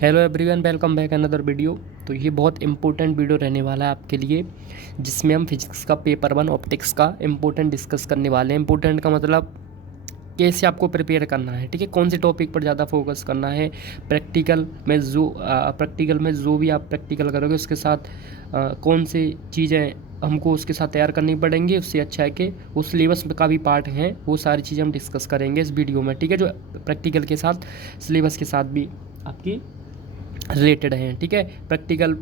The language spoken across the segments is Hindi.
Hello everyone, welcome back another video. तो ये बहुत इंपॉर्टेंट वीडियो रहने वाला है आपके लिए, जिसमें हम फिजिक्स का पेपर 1 ऑप्टिक्स का इम्पोर्टेंट डिस्कस करने वाले हैं। इम्पोर्टेंट का मतलब कैसे आपको प्रिपेयर करना है, ठीक है, कौन से टॉपिक पर ज़्यादा फोकस करना है। प्रैक्टिकल में जो भी आप प्रैक्टिकल करोगे उसके साथ कौन सी चीज़ें हमको उसके साथ तैयार करनी पड़ेंगी। उससे अच्छा है कि वो सिलेबस का भी पार्ट है, वो सारी चीज़ें हम डिस्कस करेंगे इस वीडियो में, ठीक है, जो प्रैक्टिकल के साथ सिलेबस के साथ भी आपकी रिलेटेड हैं, ठीक है। प्रैक्टिकल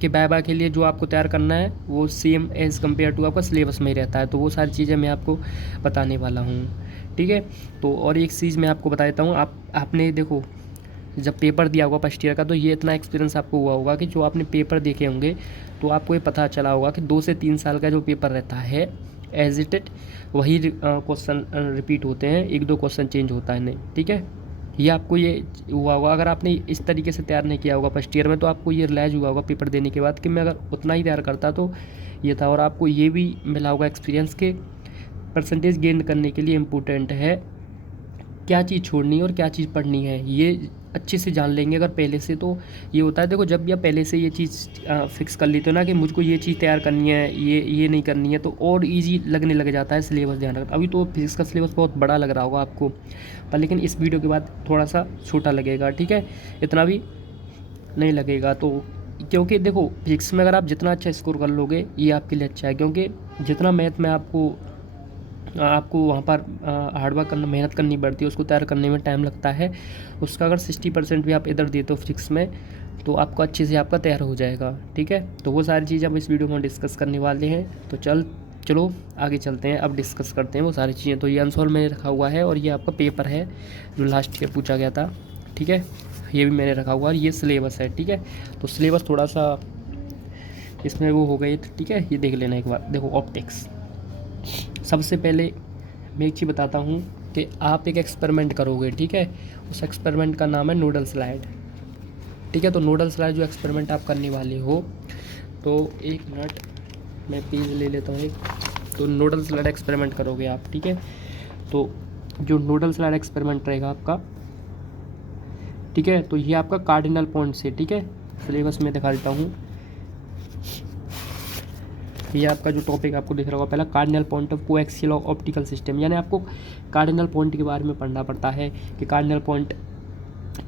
के वाइवा के लिए जो आपको तैयार करना है वो सेम एज़ कम्पेयर टू आपका सिलेबस में ही रहता है, तो वो सारी चीज़ें मैं आपको बताने वाला हूँ, ठीक है। तो और एक चीज़ मैं आपको बता देता हूँ, आपने देखो जब पेपर दिया होगा फर्स्ट ईयर का, तो ये इतना एक्सपीरियंस आपको हुआ होगा कि जो आपने पेपर देखे होंगे तो आपको ये पता चला होगा कि 2 से 3 साल का जो पेपर रहता है एज इट वही क्वेश्चन रिपीट होते हैं, 1-2 क्वेश्चन चेंज होता है नहीं, ठीक है। ये आपको ये हुआ होगा, अगर आपने इस तरीके से तैयार नहीं किया होगा फर्स्ट ईयर में, तो आपको ये रियलाइज़ हुआ होगा पेपर देने के बाद कि मैं अगर उतना ही तैयार करता तो ये था। और आपको ये भी मिला होगा एक्सपीरियंस के परसेंटेज गेन करने के लिए इम्पोर्टेंट है क्या चीज़ छोड़नी है और क्या चीज़ पढ़नी है, ये अच्छे से जान लेंगे अगर पहले से। तो ये होता है, देखो जब भी आप पहले से ये चीज़ फिक्स कर लेते हो ना कि मुझको ये चीज़ तैयार करनी है, ये नहीं करनी है, तो और इजी लगने लग जाता है सिलेबस ध्यान रखना। अभी तो फिजिक्स का सिलेबस बहुत बड़ा लग रहा होगा आपको, पर लेकिन इस वीडियो के बाद थोड़ा सा छोटा लगेगा, ठीक है, इतना भी नहीं लगेगा। तो क्योंकि देखो फिजिक्स में अगर आप जितना अच्छा स्कोर कर लोगे ये आपके लिए अच्छा है, क्योंकि जितना मैथ में आपको वहाँ पर हार्डवर्क करना, मेहनत करनी पड़ती है, उसको तैयार करने में टाइम लगता है, उसका अगर 60% भी आप इधर देते हो फिजिक्स में तो आपको अच्छे से आपका तैयार हो जाएगा, ठीक है। तो वो सारी चीज़ें हम इस वीडियो में डिस्कस करने वाले हैं। तो चलो आगे चलते हैं, अब डिस्कस करते हैं वो सारी चीज़ें। तो ये आंसर मैंने रखा हुआ है और ये आपका पेपर है जो लास्ट ईयर पूछा गया था, ठीक है, ये भी मैंने रखा हुआ है। ये सिलेबस है, ठीक है। तो सिलेबस थोड़ा सा इसमें वो हो गई, ठीक है, ये देख लेना एक बार। देखो ऑप्टिक्स, सबसे पहले मैं एक चीज़ बताता हूँ कि आप एक एक्सपेरिमेंट करोगे, ठीक है, उस एक्सपेरिमेंट का नाम है नोडल स्लाइड, ठीक है। तो नोडल स्लाइड जो एक्सपेरिमेंट आप करने वाले हो, तो एक मिनट मैं पेज ले लेता हूँ एक। तो नोडल स्लाइड एक्सपेरिमेंट करोगे आप, ठीक है। तो जो नोडल स्लाइड एक्सपेरिमेंट रहेगा आपका, ठीक है, तो ये आपका कार्डिनल पॉइंट से, ठीक है, सिलेबस में दिखा देता हूँ। ये आपका जो टॉपिक आपको दिख रहा होगा पहला, cardinal point of coaxial optical system, यानी आपको कार्डिनल पॉइंट के बारे में पढ़ना पड़ता है कि कार्डिनल पॉइंट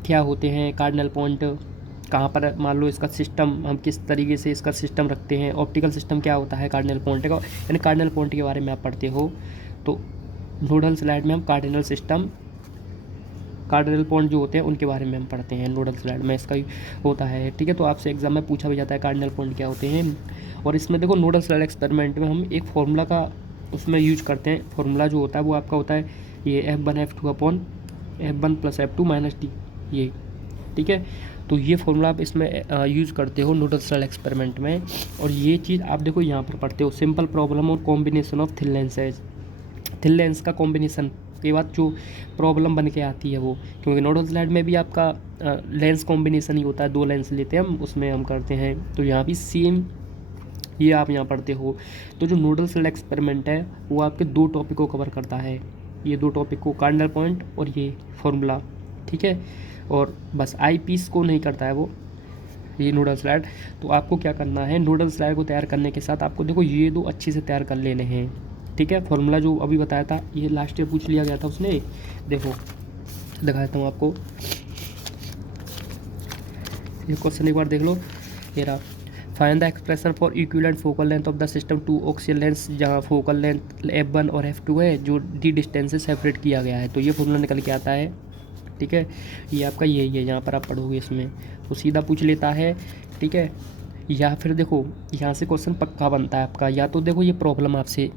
क्या होते हैं, कार्डिनल पॉइंट कहाँ पर, मान लो इसका सिस्टम हम किस तरीके से इसका सिस्टम रखते हैं, ऑप्टिकल सिस्टम क्या होता है कार्डिनल पॉइंट का, यानी कार्डिनल पॉइंट के बारे में आप पढ़ते हो। तो नोडल स्लाइड में हम कार्डिनल सिस्टम, कार्डिनल पॉइंट जो होते हैं उनके बारे में हम पढ़ते हैं नोडल स्लाइड में, इसका ही होता है, ठीक है। तो आपसे एग्जाम में पूछा भी जाता है कार्डिनल पॉइंट क्या होते हैं। और इसमें देखो नोडल स्लाइड एक्सपेरिमेंट में हम एक फार्मूला का उसमें यूज करते हैं। फार्मूला जो होता है वो आपका होता है ये F1F2 upon F1 + F2 - D, ये, ठीक है। तो ये फार्मूला आप इसमें यूज़ करते हो नोडल स्लाइड एक्सपेरिमेंट में। और ये चीज़ आप देखो यहाँ पर पढ़ते हो, सिंपल प्रॉब्लम और combination of thin lenses, thin lens का कॉम्बिनेशन के बाद जो प्रॉब्लम बन के आती है वो, क्योंकि नोडल स्लाइड में भी आपका लेंस कॉम्बिनेशन ही होता है, 2 लेंस लेते हैं हम, उसमें हम करते हैं। तो यहाँ भी सेम ये आप यहाँ पढ़ते हो। तो जो नोडल स्लाइड एक्सपेरिमेंट है वो आपके 2 टॉपिक को कवर करता है, ये 2 टॉपिक को, कार्डिनल पॉइंट और ये फॉर्मूला, ठीक है। और बस आई पीस को नहीं करता है वो, ये नोडल स्लाइड। तो आपको क्या करना है, नोडल स्लाइड को तैयार करने के साथ आपको देखो ये 2 अच्छे से तैयार कर लेने हैं, ठीक है। फॉर्मूला जो अभी बताया था ये लास्ट ईयर पूछ लिया गया था उसने, देखो दिखा देता हूँ आपको, ये क्वेश्चन एक बार देख लो। ये रहा, find the expression for equivalent focal length of the system 2 axial lens, जहाँ फोकल लेंथ F1 और F2 है, जो डी डिस्टेंस से सेपरेट किया गया है। तो ये फॉर्मूला निकल के आता है, ठीक है। ये आपका यही है, यहाँ पर आप पढ़ोगे इसमें तो सीधा पूछ लेता है, ठीक है। या फिर देखो यहाँ से क्वेश्चन पक्का बनता है आपका, या तो देखो ये प्रॉब्लम आपसे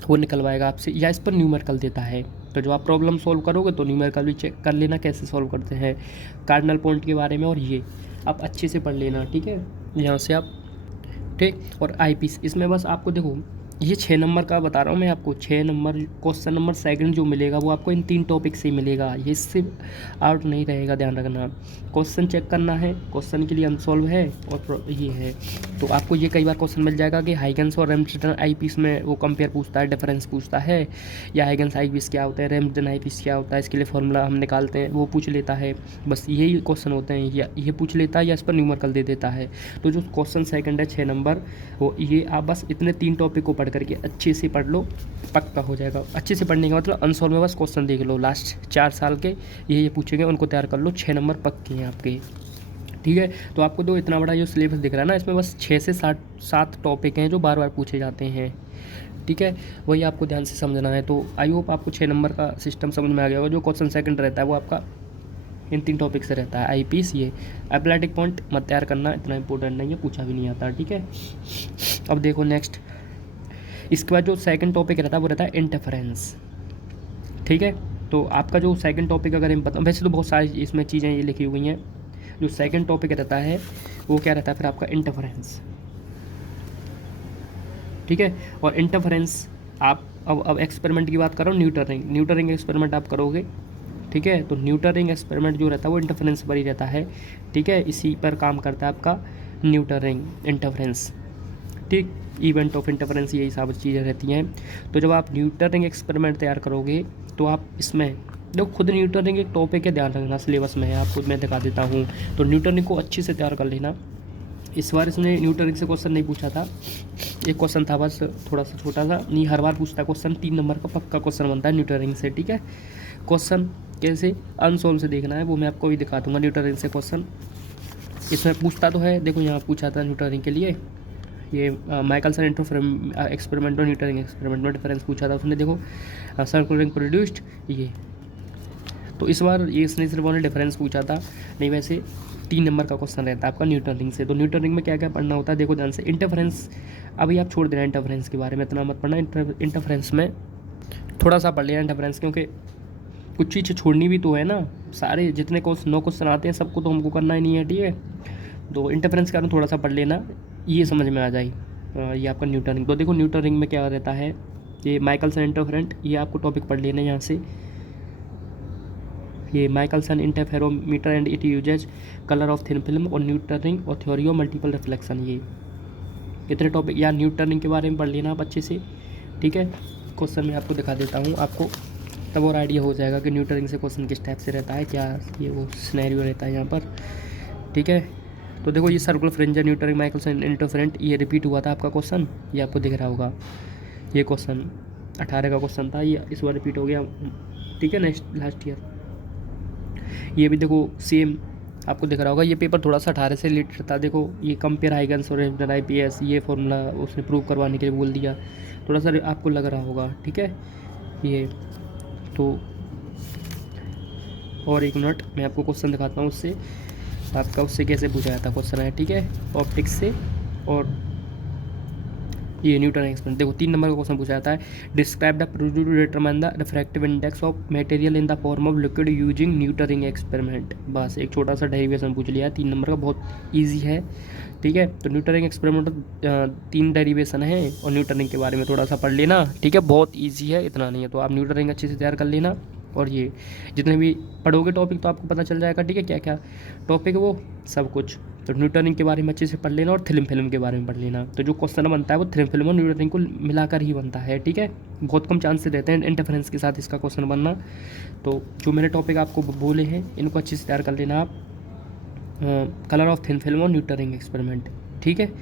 वो निकलवाएगा आपसे, या इस पर न्यूमेरिकल देता है। तो जो आप प्रॉब्लम सॉल्व करोगे तो न्यूमेरिकल भी चेक कर लेना कैसे सॉल्व करते हैं कार्डिनल पॉइंट के बारे में, और ये आप अच्छे से पढ़ लेना, ठीक है, यहाँ से आप, ठीक। और आई पीस, इसमें बस आपको देखो ये 6 नंबर का बता रहा हूँ मैं आपको। 6 नंबर क्वेश्चन नंबर सेकंड जो मिलेगा वो आपको इन 3 टॉपिक से ही मिलेगा, ये इससे आउट नहीं रहेगा, ध्यान रखना। क्वेश्चन चेक करना है, क्वेश्चन के लिए अनसॉल्व है और ये है। तो आपको ये कई बार क्वेश्चन मिल जाएगा कि हाइगन्स और रैम्सडन आईपीस में वो कंपेयर पूछता है, डिफरेंस पूछता है, या हाइगन्स आईपीस क्या होता है, रैम्सडन आईपीस क्या होता है, इसके लिए फॉर्मूला हम निकालते हैं, वो पूछ लेता है। बस यही क्वेश्चन होते हैं, या ये पूछ लेता है या इस पर न्यूमेरिकल दे देता है। तो जो क्वेश्चन सेकंड है 6 नंबर, वो ये आप बस इतने 3 टॉपिक को पढ़ करके अच्छे से पढ़ लो, पक्का हो जाएगा। अच्छे से पढ़ने का मतलब अनसॉल्व में बस क्वेश्चन देख लो, लास्ट 4 साल के ये पूछेंगे, उनको तैयार कर लो, 6 नंबर पक्के हैं आपके। ठीक है, तो आपको जो इतना बड़ा जो सिलेबस दिख रहा है ना, इसमें बस 6 से 7 टॉपिक हैं जो बार बार पूछे जाते हैं। ठीक है, वही आपको ध्यान से समझना है। तो आई होप आपको 6 नंबर का सिस्टम समझ में आ गया होगा। जो क्वेश्चन सेकंड रहता है वो आपका इन 3 टॉपिक से रहता है। आई पीस, ये एप्लाइटिक पॉइंट मत तैयार करना, इतना इंपॉर्टेंट नहीं है, पूछा भी नहीं आता। ठीक है, अब देखो नेक्स्ट, इसके बाद जो सेकंड टॉपिक रहता है वो रहता है इंटरफेरेंस। ठीक है, तो आपका जो सेकंड टॉपिक अगर हम बताऊँ, वैसे तो बहुत सारी इसमें चीज़ें ये लिखी हुई हैं। जो सेकंड टॉपिक रहता है वो क्या रहता है फिर आपका इंटरफेरेंस। ठीक है, और इंटरफेरेंस आप अब एक्सपेरिमेंट की बात करो, न्यूटन रिंग एक्सपेरिमेंट आप करोगे। ठीक है, तो न्यूटन रिंग एक्सपेरिमेंट जो रहता है वो इंटरफेरेंस पर ही रहता है। ठीक है, इसी पर काम करता है आपका न्यूटन रिंग इंटरफेरेंस। ठीक, इवेंट ऑफ इंटरफेरेंस, यही सब चीज़ें रहती हैं। तो जब आप न्यूटन रिंग एक्सपेरिमेंट तैयार करोगे तो आप इसमें देखो, खुद न्यूटन रिंग एक टॉपिक है, ध्यान रखना, सिलेबस में है, आपको मैं दिखा देता हूँ। तो न्यूटन रिंग को अच्छे से तैयार कर लेना। इस बार इसने न्यूटन रिंग से क्वेश्चन नहीं पूछा था, एक क्वेश्चन था बस, थोड़ा सा छोटा सा, नहीं हर बार पूछता है क्वेश्चन। 3 नंबर का पक्का क्वेश्चन बनता है न्यूटन रिंग से। ठीक है, क्वेश्चन कैसे अनसोल्व से देखना है वो मैं आपको भी दिखा दूंगा। न्यूटन रिंग से क्वेश्चन इसमें पूछता तो है, देखो यहाँ पूछा था न्यूटन रिंग के लिए, ये माइकलसन इंटरफेरेंस एक्सपेरिमेंट और न्यूटन रिंग एक्सपेरिमेंट में डिफरेंस पूछा था उसने। देखो सर्कुलर रिंग प्रोड्यूस्ड, ये तो इस बार ये इसने सिर्फ उन्होंने डिफरेंस पूछा था, नहीं वैसे 3 नंबर का क्वेश्चन रहता है आपका न्यूटन रिंग से। तो न्यूटन रिंग में क्या क्या पढ़ना होता है देखो ध्यान से। इंटरफेरेंस अभी आप छोड़ देना, इंटरफेरेंस के बारे में इतना मत पढ़ना। इंटरफेरेंस में थोड़ा सा पढ़ लिया इंटरफेरेंस, क्योंकि कुछ चीज़ छोड़नी भी तो है ना। सारे जितने 9 क्वेश्चन आते हैं सबको तो हमको करना ही नहीं है। ठीक है, तो इंटरफेरेंस का थोड़ा सा पढ़ लेना, ये समझ में आ जाए। ये आपका न्यूटन रिंग, तो देखो न्यूटन रिंग में क्या रहता है, ये माइकलसन इंटरफेरेंट, ये आपको टॉपिक पढ़ लेना यहाँ से। ये Michelson interferometer and it uses colour of thin film और न्यूटन रिंग और थ्योरी ऑफ मल्टीपल रिफ्लेक्शन, ये इतने टॉपिक या न्यूटन रिंग के बारे में पढ़ लेना आप अच्छे से। ठीक है, क्वेश्चन मैं आपको दिखा देता हूँ, आपको तब और आइडिया हो जाएगा कि न्यूटन रिंग से क्वेश्चन किस टाइप से रहता है, क्या ये वो सिनेरियो रहता है यहाँ पर। ठीक है, तो देखो ये circular fringe Newton ring Michelson interference, ये रिपीट हुआ था आपका क्वेश्चन, ये आपको दिख रहा होगा। ये क्वेश्चन 18 का क्वेश्चन था, ये इस बार रिपीट हो गया। ठीक है, नेक्स्ट लास्ट ईयर ये भी देखो सेम आपको दिख रहा होगा। ये पेपर थोड़ा सा 18 से रिलेटेड था। देखो ये कंपेयर हाइगन्स और IPS, ये फॉर्मूला उसने प्रूव करवाने के लिए बोल दिया, थोड़ा सा आपको लग रहा होगा। ठीक है, ये तो और एक मिनट मैं आपको क्वेश्चन दिखाता हूँ उससे, आपका उससे कैसे पूछा जाता क्वेश्चन है। ठीक है, ऑप्टिक्स से, और ये न्यूटन एक्सपेरिमेंट। देखो 3 नंबर का क्वेश्चन पूछा जाता है, describe the procedure to determine the refractive index of material in the form of liquid using Newton ring experiment. बस एक छोटा सा डेरिवेशन पूछ लिया है, 3 नंबर का, बहुत ईजी है। ठीक है, तो न्यूटन रिंग एक्सपेरिमेंट 3 डेरिवेशन है, और न्यूटन रिंग के बारे में थोड़ा सा पढ़ लेना। ठीक है, बहुत ईजी है, इतना नहीं है। तो आप न्यूटन रिंग अच्छे से तैयार कर लेना, और ये जितने भी पढ़ोगे टॉपिक तो आपको पता चल जाएगा। ठीक है, क्या क्या टॉपिक है वो सब कुछ। तो न्यूटन रिंग के बारे में अच्छे से पढ़ लेना, और थिन फिल्म के बारे में पढ़ लेना। तो जो क्वेश्चन बनता है वो थिन फिल्म और न्यूटन रिंग को मिलाकर ही बनता है। ठीक है, बहुत कम चांसेस रहते हैं इंटरफेरेंस के साथ इसका क्वेश्चन बनना। तो जो मैंने टॉपिक आपको बोले हैं इनको अच्छे से तैयार कर लेना आप। कलर ऑफ थिन फिल्म और न्यूटन रिंग एक्सपेरिमेंट, ठीक है,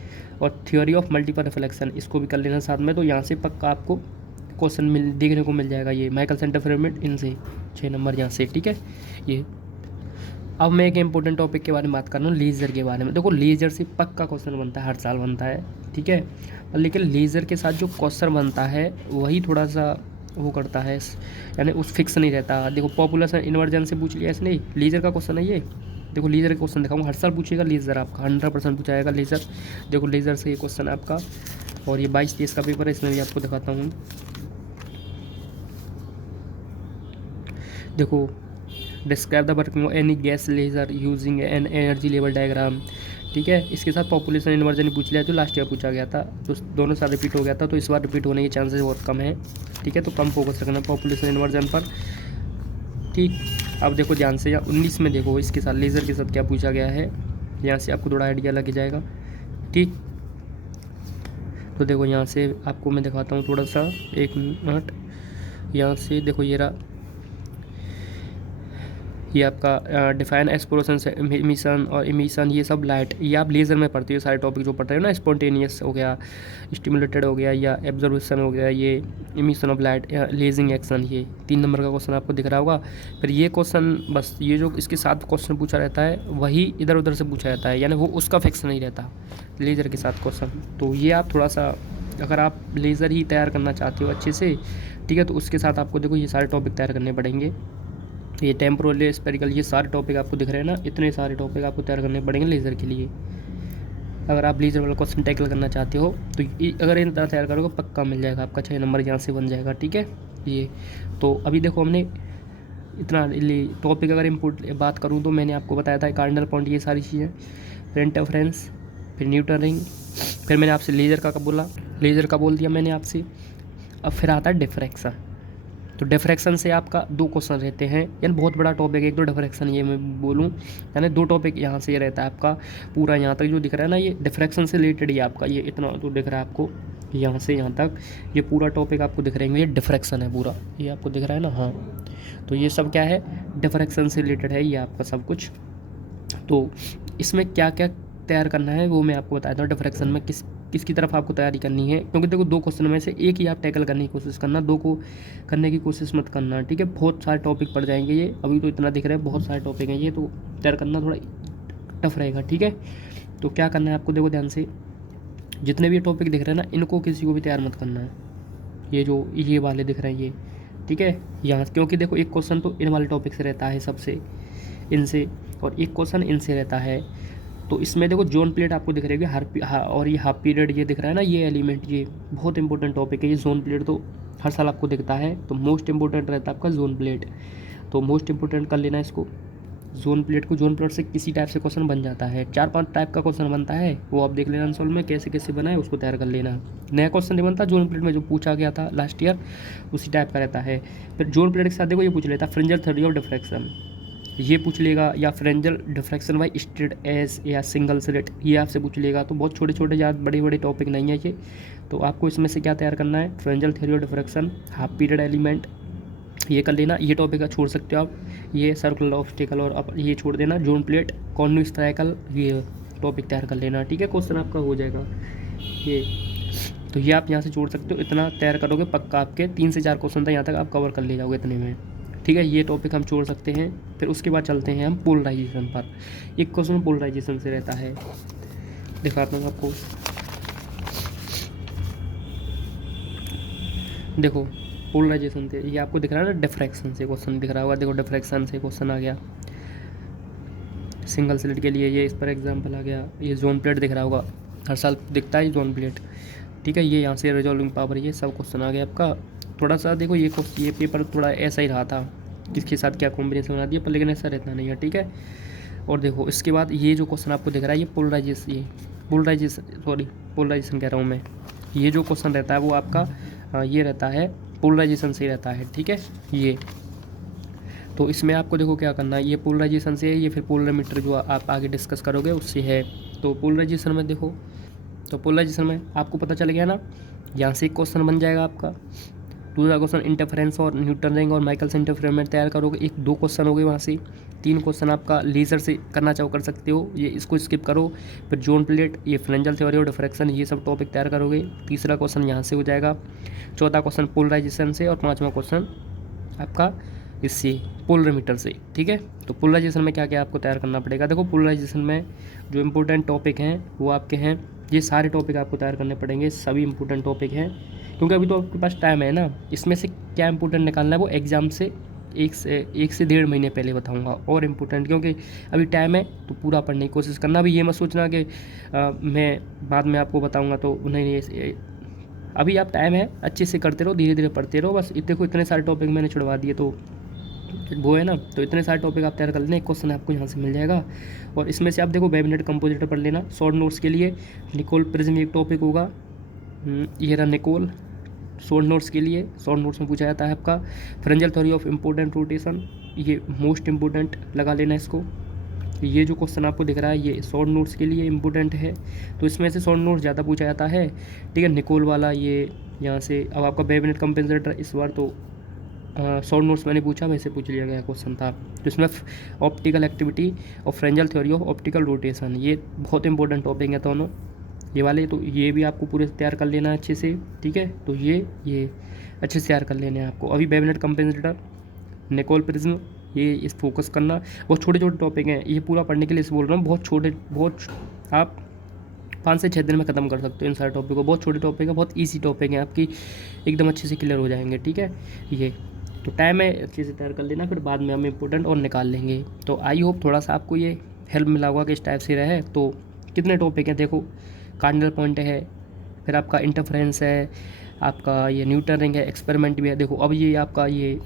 और थ्योरी ऑफ मल्टीपल रिफ्लेक्शन इसको भी कर लेना साथ में। तो यहाँ से पक्का आपको क्वेश्चन देखने को मिल जाएगा, ये माइकलसन इंटरफेरेंस इनसे 6 नंबर यहाँ से। ठीक है, ये अब मैं एक इंपॉर्टेंट टॉपिक के बारे में बात कर रहा हूँ, लेज़र के बारे में। देखो लेज़र से पक्का क्वेश्चन बनता है, हर साल बनता है। ठीक है, लेकिन लेज़र के साथ जो क्वेश्चन बनता है वही थोड़ा सा वो करता है, यानी उस फिक्स नहीं रहता। देखो पॉपुलेशन इन्वर्जन से पूछ लिया इसने, लेज़र का क्वेश्चन है ये। देखो लेज़र का क्वेश्चन दिखाऊंगा, हर साल पूछेगा लेज़र आपका, 100% पूछाएगा लेज़र। देखो लेज़र से ये क्वेश्चन है आपका, और ये 22-23 का पेपर है, इसमें भी आपको दिखाता हूँ। देखो describe the working of any gas laser using an energy level diagram. ठीक है। इसके साथ पॉपुलेशन इन्वर्जन पूछ लिया जो लास्ट ईयर पूछा गया था, तो दोनों साल रिपीट हो गया था, तो इस बार रिपीट होने के चांसेस बहुत कम है, ठीक है। तो कम फोकस रखना पॉपुलेशन इन्वर्जन पर, ठीक। अब देखो ध्यान से, या 19 में देखो इसके साथ लेज़र के साथ क्या पूछा गया है, यहाँ से आपको थोड़ा आइडिया लग जाएगा, ठीक। तो देखो यहाँ से आपको मैं दिखाता हूँ थोड़ा सा, 1 मिनट। यहाँ से देखो ये रहा, ये आपका डिफाइन एक्सप्लोरेशन एमिशन और एमिशन, ये सब लाइट, ये आप लेज़र में पढ़ते हो सारे टॉपिक जो पढ़ रहे हो ना, स्पॉन्टेनियस हो गया, स्टिमुलेटेड हो गया, या एब्जर्वेशन हो गया, ये एमिशन ऑफ लाइट या लेजिंग एक्शन, ये 3 नंबर का क्वेश्चन आपको दिख रहा होगा। फिर ये क्वेश्चन बस, ये जो इसके साथ क्वेश्चन पूछा रहता है वही इधर उधर से पूछा रहता है, यानी वो उसका फिक्स नहीं रहता लेज़र के साथ क्वेश्चन। तो ये आप थोड़ा सा, अगर आप लेज़र ही तैयार करना चाहते हो अच्छे से, ठीक है, तो उसके साथ आपको देखो ये सारे टॉपिक तैयार करने पड़ेंगे। ये टेम्पोरल, स्पेरिकल, ये सारे टॉपिक आपको दिख रहे हैं ना, इतने सारे टॉपिक आपको तैयार करने पड़ेंगे लेज़र के लिए। अगर आप लेज़र वाला क्वेश्चन टैकल करना चाहते हो तो अगर इन तरह तैयार करोगे पक्का मिल जाएगा आपका 6 नंबर यहाँ से बन जाएगा, ठीक है। ये तो अभी देखो हमने इतना टॉपिक, अगर इम्पोर्ट बात करूँ तो मैंने आपको बताया था कार्डिनल पॉइंट, ये सारी चीज़ें, फिर इंटरफेरेंस, फिर न्यूटन रिंग, फिर मैंने आपसे लेज़र का बोला, लेज़र का बोल दिया मैंने आपसे। अब फिर आता है डिफ्रैक्शन। तो डिफ्रैक्शन से आपका 2 क्वेश्चन रहते हैं, यानी बहुत बड़ा टॉपिक है एक तो डिफ्रैक्शन, ये मैं बोलूँ, यानी 2 टॉपिक यहाँ से ये रहता है आपका पूरा, यहाँ तक जो दिख रहा है ना, ये डिफ्रैक्शन से रिलेटेड ही आपका, ये इतना तो दिख रहा है आपको, यहाँ से यहाँ तक ये पूरा टॉपिक आपको दिख रहे हैं, ये डिफ्रैक्शन है पूरा, ये आपको दिख रहा है ना, हाँ। तो ये सब क्या है, डिफ्रैक्शन से रिलेटेड है ये आपका सब कुछ। तो इसमें क्या क्या तैयार करना है वो मैं आपको बताता हूँ, डिफ्रैक्शन में किसकी तरफ आपको तैयारी करनी है, क्योंकि देखो 2 क्वेश्चन में से एक ही आप टैकल करने की कोशिश करना, 2 को करने की कोशिश मत करना, ठीक है। बहुत सारे टॉपिक पड़ जाएंगे ये, अभी तो इतना दिख रहा है, बहुत सारे टॉपिक हैं ये, तो तैयार करना थोड़ा टफ रहेगा, ठीक है। तो क्या करना है आपको, देखो ध्यान से, जितने भी टॉपिक दिख रहे हैं ना, इनको किसी को भी तैयार मत करना है, ये जो ये वाले दिख रहे हैं ये, ठीक है, यहाँ, क्योंकि देखो एक क्वेश्चन तो इन वाले टॉपिक से रहता है सबसे, इनसे, और एक क्वेश्चन इनसे रहता है। तो इसमें देखो जोन प्लेट आपको दिख रही है, और ये हाफ पीरियड ये दिख रहा है ना, ये एलिमेंट, ये बहुत इंपॉर्टेंट टॉपिक है ये जोन प्लेट, तो हर साल आपको दिखता है, तो मोस्ट इंपॉर्टेंट रहता है आपका जोन प्लेट, तो मोस्ट इंपॉर्टेंट कर लेना इसको, जोन प्लेट को। जोन प्लेट से किसी टाइप से क्वेश्चन बन जाता है, 4-5 टाइप का क्वेश्चन बनता है, वो आप देख लेना आंसर में कैसे कैसे बना है, उसको तैयार कर लेना। नया क्वेश्चन नहीं बनता, जोन प्लेट में जो पूछा गया था लास्ट ईयर उसी टाइप का रहता है। फिर जोन प्लेट के साथ देखो ये पूछ लेता है फ्रिंजल थ्योरी ऑफ डिफ्रैक्शन, ये पूछ लेगा, या Fresnel diffraction by straight edge, या सिंगल स्लिट, ये आपसे पूछ लेगा। तो बहुत छोटे छोटे ज़्यादा बड़े बड़े टॉपिक नहीं है ये, तो आपको इसमें से क्या तैयार करना है, phalangeal theory of diffraction, half period element, ये कर लेना। ये टॉपिक का छोड़ सकते हो आप, ये सर्कुलर ऑब्स्टिकल, और आप ये छोड़ देना, जोन प्लेट, कॉन्वेक्स ट्रायंगल, ये टॉपिक तैयार कर लेना, ठीक है। क्वेश्चन आपका हो जाएगा ये, तो ये आप यहाँ से छोड़ सकते हो, इतना तैयार करोगे पक्का आपके 3 से 4 क्वेश्चन था यहाँ तक आप कवर कर ले जाओगे इतने में, ठीक है। ये टॉपिक हम छोड़ सकते हैं। फिर उसके बाद चलते हैं हम पोलराइजेशन पर। एक क्वेश्चन पोलराइजेशन से रहता है, दिखाता हूँ आपको, देखो पोलराइजेशन से, ये आपको दिख रहा है ना, डिफ्रैक्शन से क्वेश्चन दिख रहा होगा, देखो डिफ्रैक्शन से क्वेश्चन आ गया, सिंगल स्लिट के लिए ये इस पर एग्जाम्पल आ गया। ये जोन प्लेट दिख रहा होगा, हर साल दिखता है जोन प्लेट, ठीक है। ये यहाँ से रिजॉल्विंग पावर, ये सब क्वेश्चन आ गया आपका। थोड़ा सा देखो ये पेपर थोड़ा ऐसा ही रहा था, किसके साथ क्या कॉम्बिनेशन बना दिया पर, लेकिन ऐसा रहता नहीं है, ठीक है। और देखो इसके बाद ये जो क्वेश्चन आपको दिख रहा है, ये पोलराइजेशन कह रहा हूँ मैं, ये जो क्वेश्चन रहता है वो आपका ये रहता है पोलराइजेशन से रहता है, ठीक है। ये तो इसमें आपको देखो क्या करना है, ये पोलराइजेशन से है, ये फिर पोलरीमीटर जो आप आगे डिस्कस करोगे उससे है। तो पोलराइजेशन में देखो, तो पोलराइजेशन में आपको पता चल गया ना, यहाँ से एक क्वेश्चन बन जाएगा आपका। दूसरा क्वेश्चन इंटरफेरेंस और न्यूटन रिंग और माइकल्स इंटरफेरेंस तैयार करोगे, 1-2 क्वेश्चन हो गए वहाँ से। 3 क्वेश्चन आपका लेज़र से करना चाहो कर सकते हो, ये इसको स्किप करो। फिर जोन प्लेट, ये फ्रेंजल थ्योरी और डिफ्रैक्शन, ये सब टॉपिक तैयार करोगे। तीसरा क्वेश्चन यहाँ से हो जाएगा। चौथा क्वेश्चन पोलराइजेशन से, और 5वां क्वेश्चन आपका इससे पोलरीमीटर से, ठीक है। तो पोलराइजेशन में क्या क्या आपको तैयार करना पड़ेगा, देखो पोलराइजेशन में जो इंपॉर्टेंट टॉपिक हैं वो आपके हैं, ये सारे टॉपिक आपको तैयार करने पड़ेंगे, सभी इंपॉर्टेंट टॉपिक हैं, क्योंकि अभी तो आपके पास टाइम है ना। इसमें से क्या इंपॉर्टेंट निकालना है वो एग्ज़ाम से 1 से 1.5 महीने पहले बताऊंगा, और इम्पोर्टेंट, क्योंकि अभी टाइम है तो पूरा पढ़ने की कोशिश करना। अभी ये मत सोचना कि मैं बाद में आपको बताऊंगा, तो नहीं, अभी आप टाइम है अच्छे से करते रहो, धीरे धीरे पढ़ते रहो बस। देखो इतने सारे टॉपिक मैंने छुड़वा दिए, तो वो है ना, तो इतने सारे टॉपिक आप तैयार कर लेना, एक क्वेश्चन आपको यहाँ से मिल जाएगा। और इसमें से आप देखो वेबनेट कंपोजिटर पढ़ लेना। शॉर्ट नोट्स के लिए निकोल प्रिज्म एक टॉपिक होगा, ये रहा निकोल। शॉर्ट नोट्स के लिए, शॉर्ट नोट्स में पूछा जाता है आपका phalangeal theory of important rotation, ये मोस्ट इम्पोर्टेंट लगा लेना इसको। ये जो क्वेश्चन आपको दिख रहा है ये शॉर्ट नोट्स के लिए इम्पोर्टेंट है, तो इसमें से शॉर्ट नोट्स ज़्यादा पूछा जाता है, ठीक है। निकोल वाला ये यहाँ से। अब आपका वेवनेट कंपेंसेटर इस बार तो शॉर्ट नोट्स मैंने पूछा, वैसे पूछ लिया गया क्वेश्चन था। तो इसमें ऑप्टिकल एक्टिविटी और phalangeal theory of optical rotation, ये बहुत इंपॉर्टेंट टॉपिक है दोनों ये वाले, तो ये भी आपको पूरे तैयार कर लेना है अच्छे से, ठीक है। तो ये अच्छे से तैयार कर लेने हैं आपको। अभी वेवनेट कंपेंसेटर, निकोल प्रिज्म, ये इस फोकस करना। बहुत छोटे छोटे टॉपिक हैं, ये पूरा पढ़ने के लिए इस बोल रहा हूँ, बहुत छोटे, बहुत आप 5 से 6 दिन में ख़त्म कर सकते हो इन सारे टॉपिक को। बहुत छोटे टॉपिक है, बहुत ईजी टॉपिक है, आपकी एकदम अच्छे से क्लियर हो जाएंगे, ठीक है। ये तो टाइम है, अच्छे से तैयार कर लेना, फिर बाद में हम इम्पोर्टेंट और निकाल लेंगे। तो आई होप थोड़ा सा आपको ये हेल्प मिला होगा कि इस टाइप से रहे। तो कितने टॉपिक हैं देखो, कार्डिनल पॉइंट है, फिर आपका इंटरफ्रेंस है, आपका ये न्यूटन रिंग है, एक्सपेरिमेंट भी है। देखो अब ये आपका ये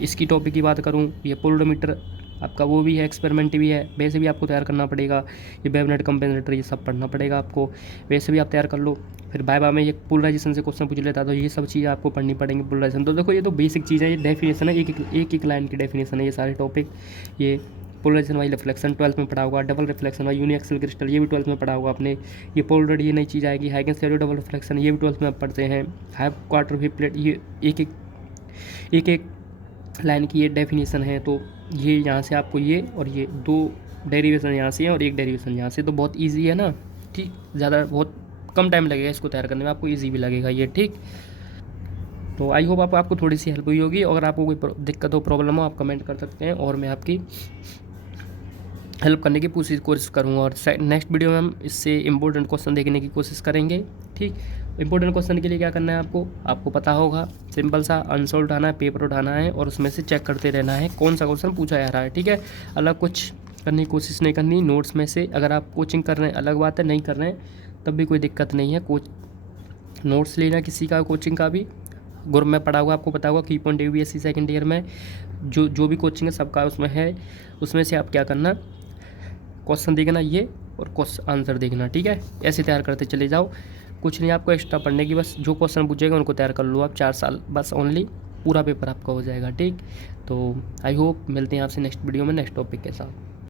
इसकी टॉपिक की बात करूँ, ये पोलोमीटर आपका वो भी है, एक्सपेरिमेंट भी है, वैसे भी आपको तैयार करना पड़ेगा। ये वेवनेट कंपेंसेटर ये सब पढ़ना पड़ेगा आपको, वैसे भी आप तैयार कर लो। फिर बाय में ये पोलराइजेशन से क्वेश्चन पूछ लेता, तो ये सब चीज़ें आपको पढ़नी पड़ेंगी। पोलराइजेशन तो देखो ये तो बेसिक चीज़ है, ये डेफिनेशन है, एक लाइन की डेफिनेशन है ये सारे टॉपिक। ये पोलराइजेशन वाई रिफ्लेक्शन 12th में पढ़ा होगा, डबल रिफ्लेक्शन वाई यूनिएक्सल क्रिस्टल ये भी 12th में पढ़ा होगा आपने। ये पोलराइड ये नई चीज़ आएगी, हाइगेंस थ्योरी डबल रिफ्लेक्शन ये भी 12th में आप पढ़ते हैं। हाफ क्वार्टर वेव प्लेट, ये एक लाइन की ये डेफिनेशन है। तो ये यहाँ से आपको ये और ये 2 डेरिवेशन यहाँ से हैं और 1 डेरिवेशन यहाँ से, तो बहुत इजी है ना, ठीक। ज़्यादा बहुत कम टाइम लगेगा इसको तैयार करने में, आपको इजी भी लगेगा ये, ठीक। तो आई होप आपको थोड़ी सी हेल्प हुई होगी। अगर आपको कोई दिक्कत हो, प्रॉब्लम हो, आप कमेंट कर सकते हैं और मैं आपकी हेल्प करने की कोशिश करूँगा। और नेक्स्ट वीडियो में हम इससे इंपॉर्टेंट क्वेश्चन देखने की कोशिश करेंगे, ठीक। इंपॉर्टेंट क्वेश्चन के लिए क्या करना है आपको पता होगा, सिंपल सा आंसर उठाना है, पेपर उठाना है और उसमें से चेक करते रहना है कौन सा क्वेश्चन पूछा जा रहा है, ठीक है। अलग कुछ करने की कोशिश नहीं करनी नोट्स में से। अगर आप कोचिंग कर रहे हैं अलग बात है, नहीं कर रहे हैं तब भी कोई दिक्कत नहीं है। नोट्स लेना किसी का कोचिंग का भी, ग्रुप में पढ़ा हुआ आपको पता होगा की पॉइंट UPSC सेकेंड ईयर में जो भी कोचिंग है सबका उसमें है। उसमें से आप क्या करना, क्वेश्चन देखना ये और क्वेश्चन आंसर देखना, ठीक है। ऐसे तैयार करते चले जाओ, कुछ नहीं आपको एक्स्ट्रा पढ़ने की, बस जो क्वेश्चन पूछेगा उनको तैयार कर लो आप। 4 साल बस ओनली, पूरा पेपर आपका हो जाएगा, ठीक। तो आई होप मिलते हैं आपसे नेक्स्ट वीडियो में नेक्स्ट टॉपिक के साथ।